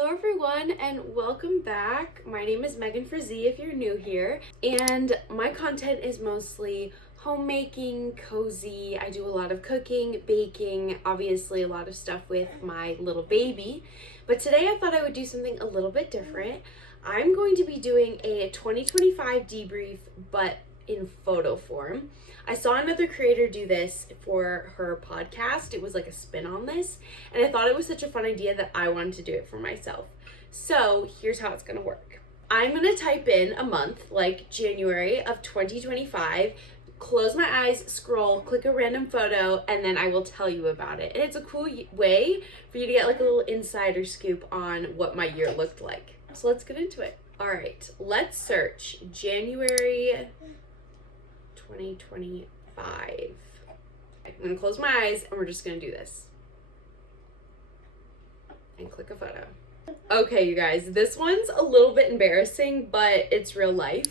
Hello everyone and welcome back. My name is Meghan Frazee if you're new here, and my content is mostly homemaking, cozy. I do a lot of cooking, baking, obviously a lot of stuff with my little baby. But today I thought I would do something a little bit different. I'm going to be doing a 2025 debrief, but in photo form. I saw another creator do this for her podcast. It was like a spin on this, and I thought it was such a fun idea that I wanted to do it for myself. So here's how it's gonna work. I'm gonna type in a month, like January of 2025, close my eyes, scroll, click a random photo, and then I will tell you about it. And it's a cool way for you to get like a little insider scoop on what my year looked like. So let's get into it. All right, let's search January 2025. I'm gonna close my eyes and we're just gonna do this. And click a photo. Okay, you guys, this one's a little bit embarrassing, but it's real life.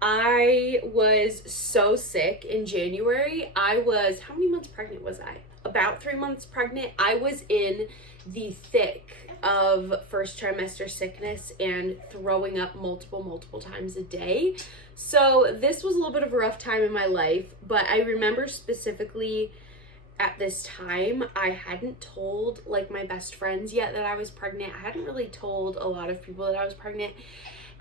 I was so sick in January. How many months pregnant was I? About 3 months pregnant. I was in the thick of first trimester sickness and throwing up multiple times a day. So this was a little bit of a rough time in my life, but I remember specifically at this time, I hadn't told like my best friends yet that I was pregnant. I hadn't really told a lot of people that I was pregnant.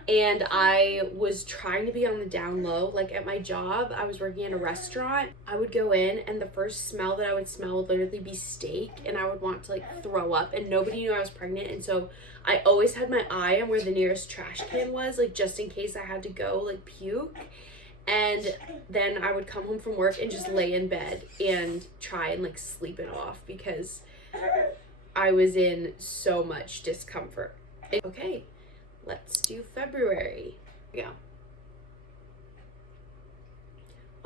And I was trying to be on the down low. Like at my job, I was working in a restaurant. I would go in and the first smell that I would smell would literally be steak, and I would want to like throw up, and nobody knew I was pregnant. And so I always had my eye on where the nearest trash can was, like just in case I had to go like puke. And then I would come home from work and just lay in bed and try and like sleep it off because I was in so much discomfort. Okay. Let's do February. Yeah.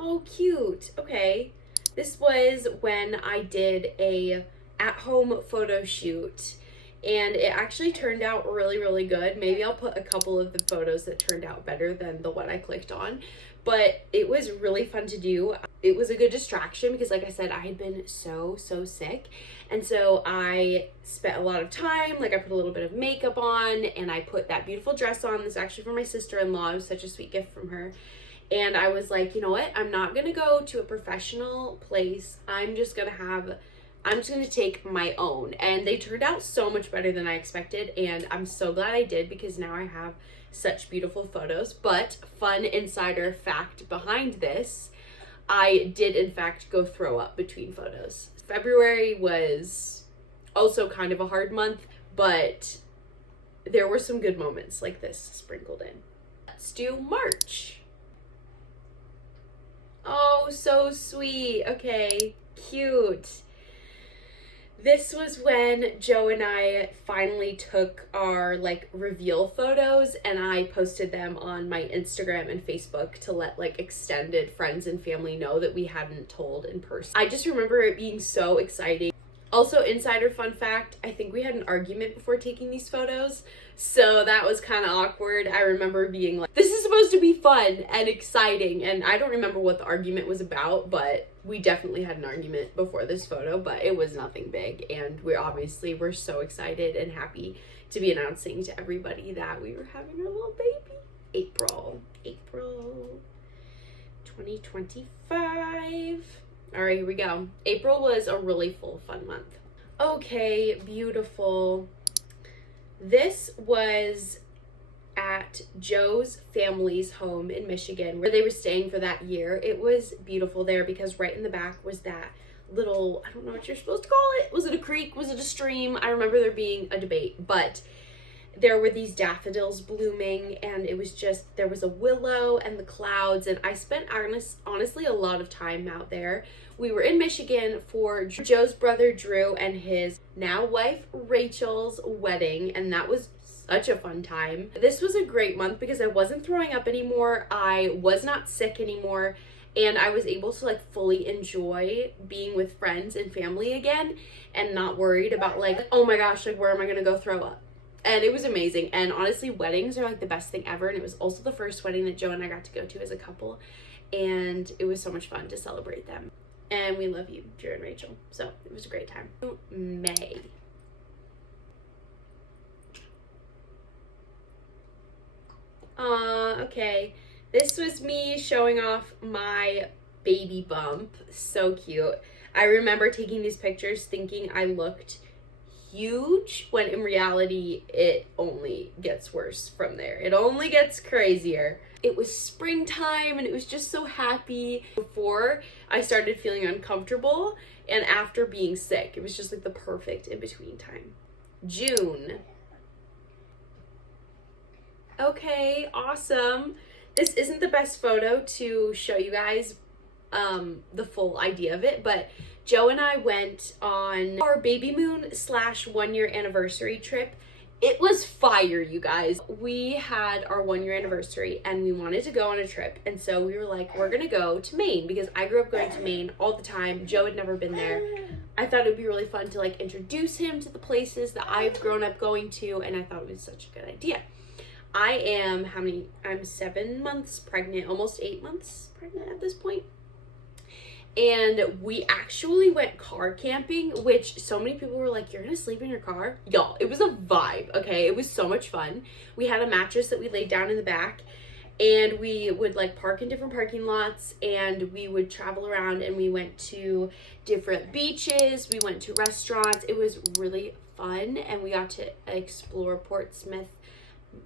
Oh, cute. Okay. This was when I did a at-home photo shoot, and it actually turned out really good. Maybe I'll put a couple of the photos that turned out better than the one I clicked on, but it was really fun to do. It was a good distraction because, like I said, I had been so sick. And so I spent a lot of time, like I put a little bit of makeup on and I put that beautiful dress on. This is actually for my sister-in-law. It was such a sweet gift from her. And I was like, you know what? I'm not going to go to a professional place. I'm just going to take my own. And they turned out so much better than I expected. And I'm so glad I did because now I have such beautiful photos. But fun insider fact behind this, I did in fact go throw up between photos. February was also kind of a hard month, but there were some good moments like this sprinkled in. Let's do March. Oh, so sweet. Okay, cute. This was when Joe and I finally took our like reveal photos, and I posted them on my Instagram and Facebook to let like extended friends and family know that we hadn't told in person. I just remember it being so exciting. Also, insider fun fact, I think we had an argument before taking these photos, so that was kind of awkward. I remember being like, this is supposed to be fun and exciting, and I don't remember what the argument was about, but we definitely had an argument before this photo, but it was nothing big, and we're so excited and happy to be announcing to everybody that we were having our little baby. April 2025. All right, here we go. April was a really full, fun month. Okay, beautiful. This was at Joe's family's home in Michigan where they were staying for that year. It was beautiful there because right in the back was that little, I don't know what you're supposed to call it. Was it a creek? Was it a stream? I remember there being a debate, but there were these daffodils blooming, and it was just, there was a willow and the clouds, and I spent honestly a lot of time out there. We were in Michigan for Joe's brother Drew and his now wife Rachel's wedding, and that was such a fun time. This was a great month because I wasn't throwing up anymore, I was not sick anymore, and I was able to like fully enjoy being with friends and family again and not worried about like, oh my gosh, like where am I gonna go throw up? And it was amazing. And honestly, weddings are like the best thing ever. And it was also the first wedding that Joe and I got to go to as a couple. And it was so much fun to celebrate them. And we love you, Drew and Rachel. So it was a great time. May. Okay. This was me showing off my baby bump. So cute. I remember taking these pictures thinking I looked huge, when in reality it only gets worse from there. It only gets crazier. It was springtime and it was just so happy before I started feeling uncomfortable and after being sick. It was just like the perfect in-between time. June. Okay, awesome. This isn't the best photo to show you guys the full idea of it, but Joe and I went on our baby moon / 1 year anniversary trip. It was fire, you guys. We had our 1 year anniversary and we wanted to go on a trip. And so we were like, we're gonna go to Maine because I grew up going to Maine all the time. Joe had never been there. I thought it would be really fun to like introduce him to the places that I've grown up going to, and I thought it was such a good idea. I'm 7 months pregnant, almost 8 months pregnant at this point. And we actually went car camping, which so many people were like, you're gonna sleep in your car? Y'all, it was a vibe, okay? It was so much fun. We had a mattress that we laid down in the back, and we would like park in different parking lots, and we would travel around, and we went to different beaches, we went to restaurants. It was really fun, and we got to explore Portsmouth,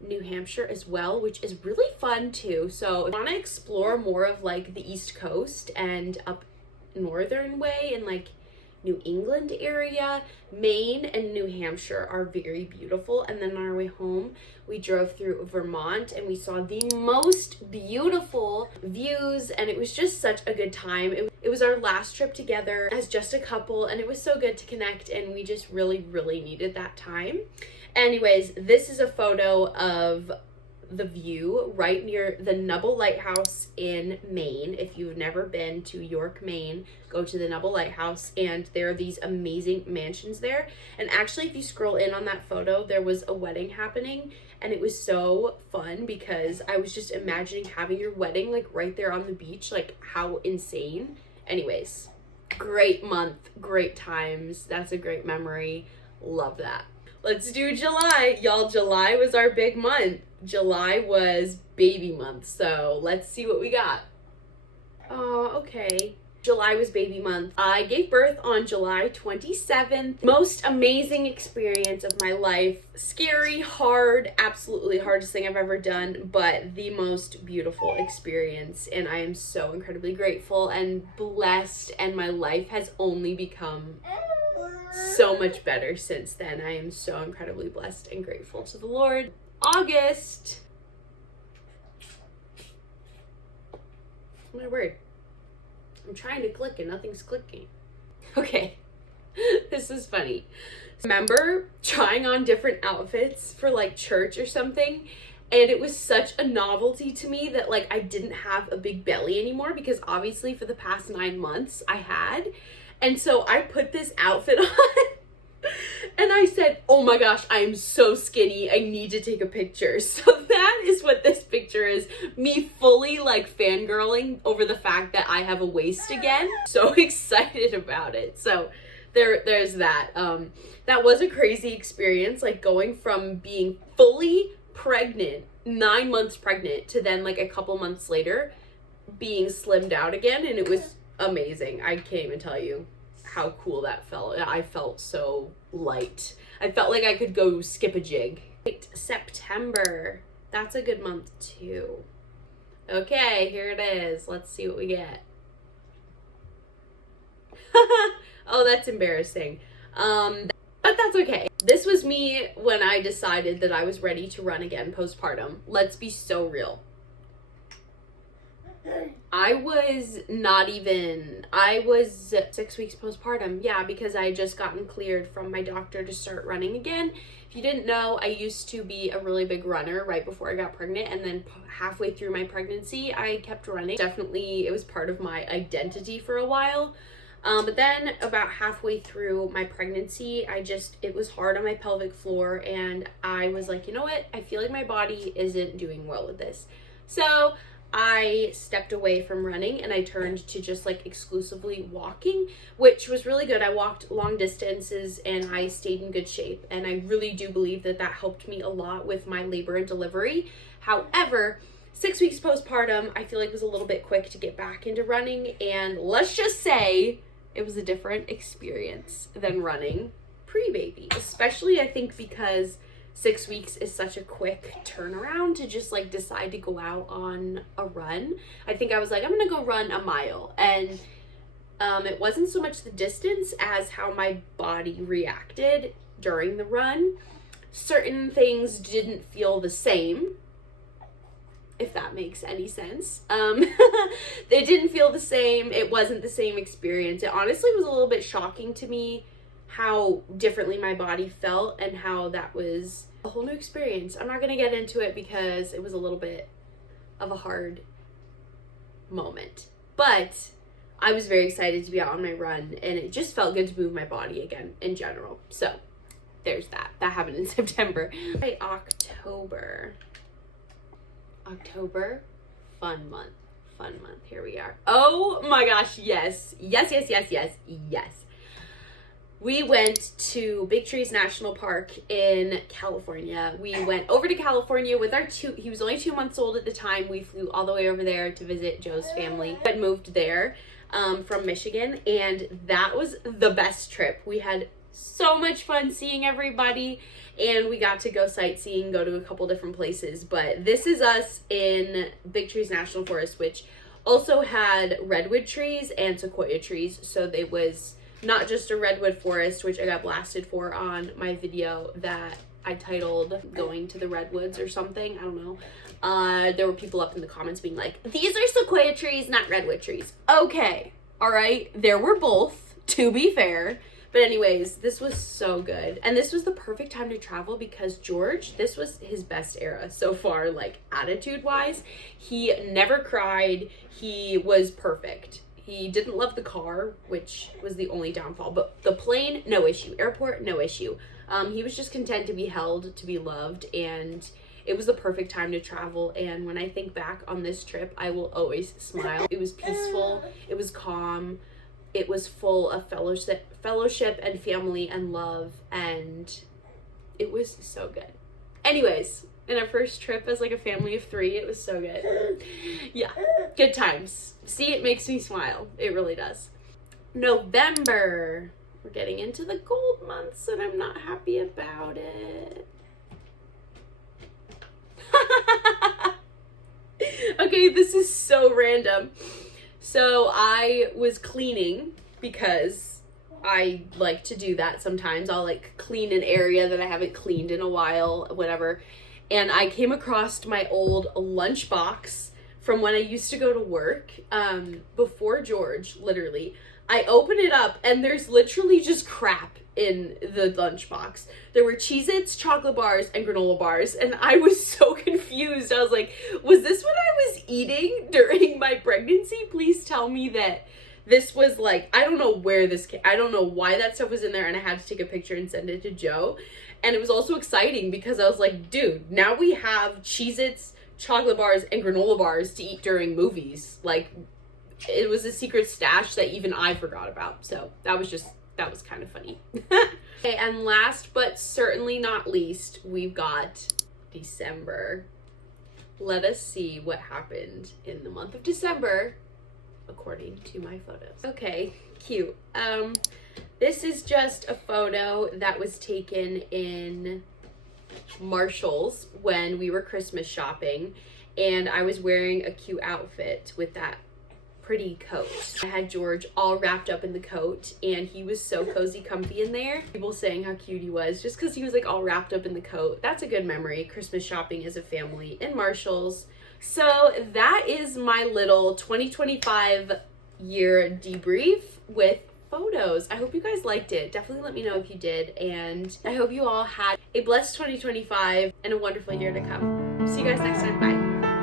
New Hampshire as well, which is really fun too. So if you want to explore more of like the East Coast and up northern way in like New England area, Maine and New Hampshire are very beautiful. And then on our way home, we drove through Vermont and we saw the most beautiful views, and it was just such a good time. It was our last trip together as just a couple, and it was so good to connect, and we just really needed that time. Anyways, this is a photo of the view right near the Nubble Lighthouse in Maine. If you've never been to York, Maine, go to the Nubble Lighthouse, and there are these amazing mansions there. And actually, if you scroll in on that photo, there was a wedding happening, and it was so fun because I was just imagining having your wedding like right there on the beach. Like, how insane. Anyways, great month, great times. That's a great memory. Love that. Let's do July. Y'all, July was our big month. July was baby month, so let's see what we got. Oh, okay. July was baby month. I gave birth on July 27th. Most amazing experience of my life. Scary, hard, absolutely hardest thing I've ever done, but the most beautiful experience. And I am so incredibly grateful and blessed, and my life has only become so much better since then. I am so incredibly blessed and grateful to the Lord. August. Oh my word. I'm trying to click and nothing's clicking. Okay, this is funny. Remember trying on different outfits for like church or something, and it was such a novelty to me that like I didn't have a big belly anymore, because obviously for the past 9 months I had. And so I put this outfit on and I said, oh my gosh, I am so skinny, I need to take a picture. So that is what this picture is. Me fully like fangirling over the fact that I have a waist again. So excited about it. So there's that. That was a crazy experience, like going from being fully pregnant, 9 months pregnant, to then like a couple months later being slimmed out again. And it was amazing. I can't even tell you how cool that felt. I felt so light. I felt like I could go skip a jig. September. That's a good month too. Okay, here it is. Let's see what we get. Oh, that's embarrassing. But that's okay. This was me when I decided that I was ready to run again postpartum. Let's be so real. I was 6 weeks postpartum. Yeah, because I had just gotten cleared from my doctor to start running again. If you didn't know, I used to be a really big runner right before I got pregnant, and then halfway through my pregnancy, I kept running. Definitely, it was part of my identity for a while. But then about halfway through my pregnancy, it was hard on my pelvic floor, and I was like, you know what? I feel like my body isn't doing well with this. So I stepped away from running and I turned to just like exclusively walking, which was really good. I walked long distances and I stayed in good shape. And I really do believe that that helped me a lot with my labor and delivery. However, 6 weeks postpartum, I feel like was a little bit quick to get back into running. And let's just say it was a different experience than running pre-baby, especially I think because 6 weeks is such a quick turnaround to just like decide to go out on a run. I think I was like, I'm gonna go run a mile, and it wasn't so much the distance as how my body reacted during the run. Certain things didn't feel the same, if that makes any sense. They didn't feel the same. It wasn't the same experience. It honestly was a little bit shocking to me how differently my body felt and how that was a whole new experience. I'm not going to get into it because it was a little bit of a hard moment. But I was very excited to be out on my run, and it just felt good to move my body again in general. So there's that. That happened in September. Okay, October, fun month. Here we are. Oh my gosh, yes. We went to Big Trees National Park in California. We went over to California with he was only 2 months old at the time. We flew all the way over there to visit Joe's family. I moved there from Michigan, and that was the best trip. We had so much fun seeing everybody, and we got to go sightseeing, go to a couple different places. But this is us in Big Trees National Forest, which also had redwood trees and sequoia trees. So it was not just a redwood forest, which I got blasted for on my video that I titled Going to the Redwoods or something. I don't know. There were people up in the comments being like, these are sequoia trees, not redwood trees. Okay. All right. There were both, to be fair. But anyways, this was so good. And this was the perfect time to travel because George, this was his best era so far, like attitude-wise. He never cried. He was perfect. He didn't love the car, which was the only downfall. But the plane, no issue. Airport, no issue. He was just content to be held, to be loved, and it was the perfect time to travel. And when I think back on this trip, I will always smile. It was peaceful. It was calm. It was full of fellowship and family and love, and it was so good. Anyways, in our first trip as like a family of 3, it was so good. Yeah, good times. See, it makes me smile. It really does. November. We're getting into the cold months, and I'm not happy about it. Okay, this is so random. So I was cleaning because I like to do that sometimes. I'll like clean an area that I haven't cleaned in a while, whatever. And I came across my old lunchbox from when I used to go to work before George, literally. I open it up and there's literally just crap in the lunchbox. There were Cheez-Its, chocolate bars, and granola bars, and I was so confused. I was like, was this what I was eating during my pregnancy? Please tell me that this was like, I don't know where this came, I don't know why that stuff was in there, and I had to take a picture and send it to Joe. And it was also exciting because I was like, dude, now we have Cheez-Its, chocolate bars, and granola bars to eat during movies. Like, it was a secret stash that even I forgot about. So that was kind of funny. Okay, and last but certainly not least, we've got December. Let us see what happened in the month of December, according to my photos. Okay, cute. This is just a photo that was taken in Marshall's when we were Christmas shopping, and I was wearing a cute outfit with that pretty coat. I had George all wrapped up in the coat, and he was so cozy comfy in there. People saying how cute he was just because he was like all wrapped up in the coat. That's a good memory, Christmas shopping as a family in Marshall's. So that is my little 2025 year debrief with photos. I hope you guys liked it. Definitely let me know if you did, and I hope you all had a blessed 2025 and a wonderful year to come. See you guys next time. Bye.